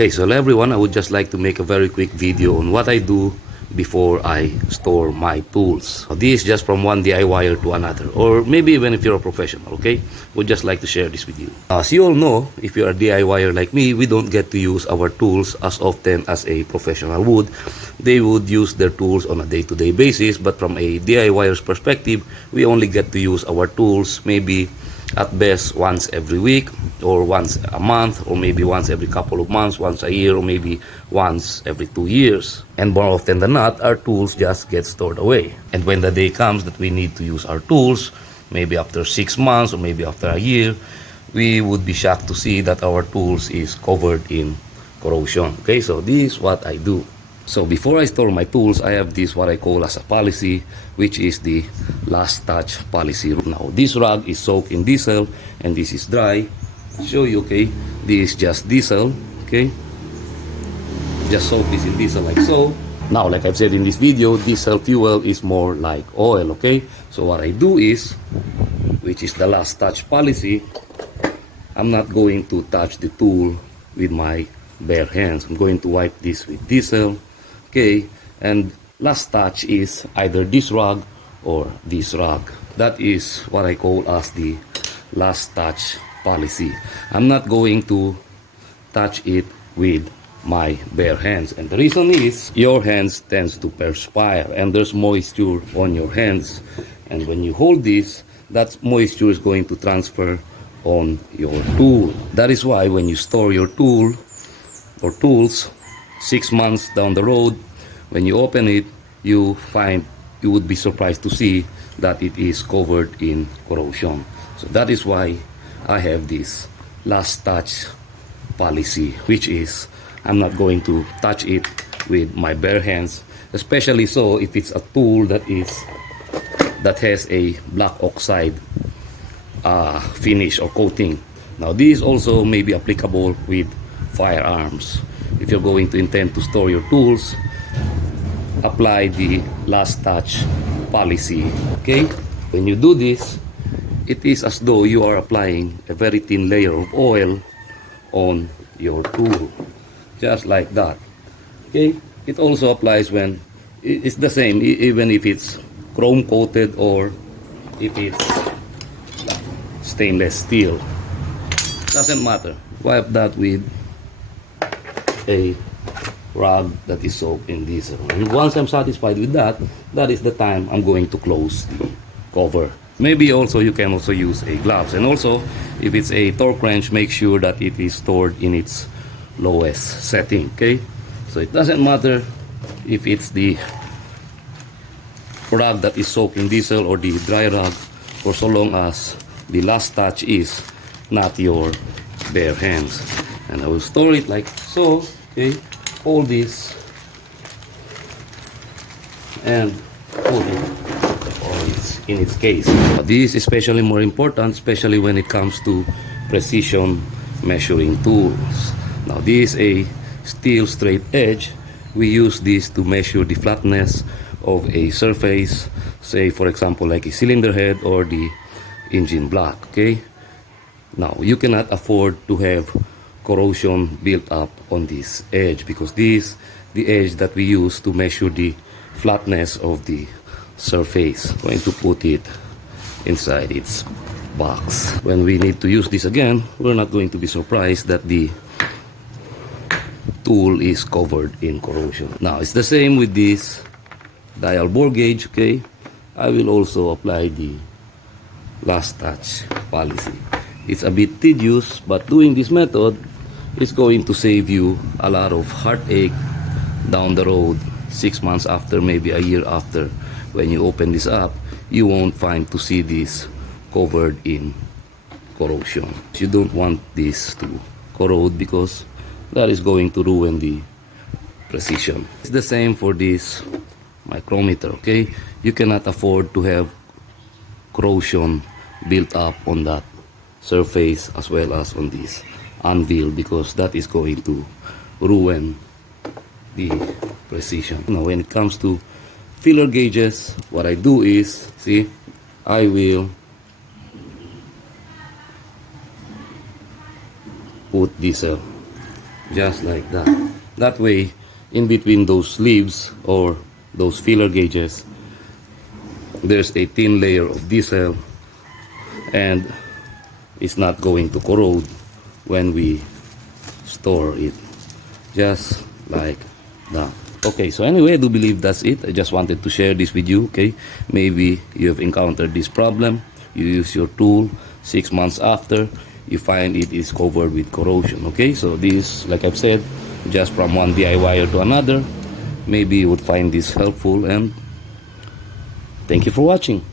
Okay, so hello everyone, I would just like to make a very quick video on what I do before I store my tools. This is just from one DIYer to another, or maybe even if you're a professional, okay? Would just like to share this with you. As you all know, if you're a DIYer like me, we don't get to use our tools as often as a professional would. They would use their tools on a day-to-day basis, but from a DIYer's perspective, we only get to use our tools maybe at best once every week, or once a month, or maybe once every couple of months, once a year, or maybe once every 2 years. And more often than not, our tools just get stored away. And when the day comes that we need to use our tools, maybe after 6 months or maybe after a year, we would be shocked to see that our tools is covered in corrosion. Okay, so this is what I do. So before I store my tools, I have this what I call as a policy, which is the last touch policy. Now this rag is soaked in diesel and this is dry. I'll show you, okay? This is just diesel, okay? Just soak this in diesel like so. Now, like I've said in this video, diesel fuel is more like oil, okay? So what I do is, which is the last touch policy, I'm not going to touch the tool with my bare hands. I'm going to wipe this with diesel. Okay, and last touch is either this rag or this rag. That is what I call as the last touch policy. I'm not going to touch it with my bare hands, and the reason is your hands tends to perspire and there's moisture on your hands, and when you hold this, that moisture is going to transfer on your tool. That is why when you store your tool or tools 6 months down the road, when you open it, you would be surprised to see that it is covered in corrosion. So that is why I have this last touch policy, which is I'm not going to touch it with my bare hands, especially so if it's a tool that has a black oxide finish or coating. Now this also may be applicable with firearms. If you're going to intend to store your tools, apply the last touch policy. Okay, when you do this, it is as though you are applying a very thin layer of oil on your tool, just like that. Okay, it also applies when it's the same, even if it's chrome coated or if it's stainless steel, doesn't matter. Wipe that with a rag that is soaked in diesel, and once I'm satisfied with that, that is the time I'm going to close the cover. Maybe also you can also use a gloves, and also if it's a torque wrench, make sure that it is stored in its lowest setting. Okay, so it doesn't matter if it's the rag that is soaked in diesel or the dry rag, for so long as the last touch is not your bare hands. And I will store it like so. Okay, hold this and hold it in its case. This is especially more important, especially when it comes to precision measuring tools. Now this is a steel straight edge. We use this to measure the flatness of a surface, say for example like a cylinder head or the engine block. Okay, now you cannot afford to have corrosion built up on this edge, because this is the edge that we use to measure the flatness of the surface. I'm going to put it inside its box. When we need to use this again, we're not going to be surprised that the tool is covered in corrosion. Now it's the same with this dial bore gauge. Okay, I will also apply the last touch policy. It's a bit tedious, but doing this method is going to save you a lot of heartache down the road. 6 months after, maybe a year after, when you open this up, you won't find to see this covered in corrosion. You don't want this to corrode, because that is going to ruin the precision. It's the same for this micrometer. Okay, you cannot afford to have corrosion built up on that surface as well as on this anvil, because that is going to ruin the precision. Now when it comes to filler gauges, what I do is, see, I will put this just like that. That way, in between those sleeves or those filler gauges, there's a thin layer of diesel, and it's not going to corrode when we store it, just like that. Okay, so anyway, I do believe that's it. I just wanted to share this with you. Okay, maybe you have encountered this problem, you use your tool, 6 months after, you find it is covered with corrosion. Okay, so this, like I've said, just from one DIYer to another. Maybe you would find this helpful, and thank you for watching.